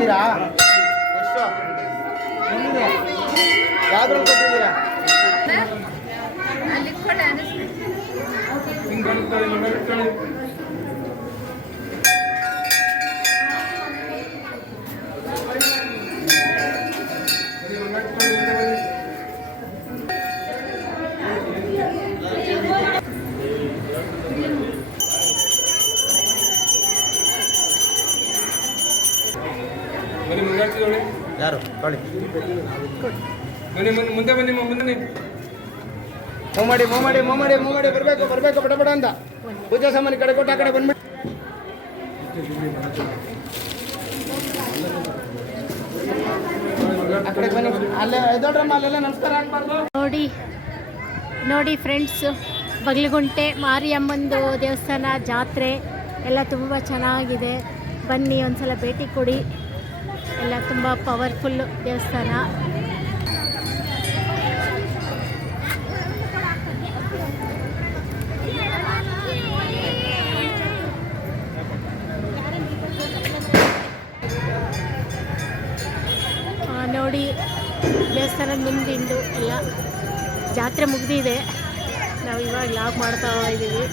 ಕೊಟ್ಟಿದ್ದೀರಾ? ಎಷ್ಟು ಯಾವ್ದ್ರಲ್ಲಿ ಕೊಟ್ಟಿದ್ದೀರಾ? ಯಾರು ತೊಳಿ ಮುಂದೆ ಬನ್ನಿ ಮುಂದೆ ಮೂಮಾಡಿ ಬರಬೇಕು ಬಡ ಬಡ ಅಂತ ಪೂಜಾ ಸಾಮಾನು ಕಡೆ ಕೊಟ್ಟು ಆ ಕಡೆ ಬಂದ್ಬಿಟ್ಟು ಆ ಕಡೆ ಬನ್ನಿ. ಅಲ್ಲೇ ಎದೋಡ್ರಮ್ಮ, ಅಲ್ಲೆಲ್ಲ ನಮಸ್ಕಾರ ಆಗ್ಬಾರ್ದು. ನೋಡಿ ಫ್ರೆಂಡ್ಸ್, ಬಗಲಗುಂಟೆ ಮಾರಿಯಮ್ಮಂದು ದೇವಸ್ಥಾನ ಜಾತ್ರೆ ಎಲ್ಲ ತುಂಬ ಚೆನ್ನಾಗಿದೆ. ಬನ್ನಿ ಒಂದ್ಸಲ ಭೇಟಿ ಕೊಡಿ. ಎಲ್ಲ ತುಂಬ ಪವರ್ಫುಲ್ ದೇವಸ್ಥಾನ. ನೋಡಿ, ದೇವಸ್ಥಾನದ ಮುಂದಿಂದು ಎಲ್ಲ ಜಾತ್ರೆ ಮುಗಿದಿದೆ. ನಾವು ಇವಾಗ ಲಾಗ್ ಮಾಡ್ತಾ ಇದ್ದೀವಿ.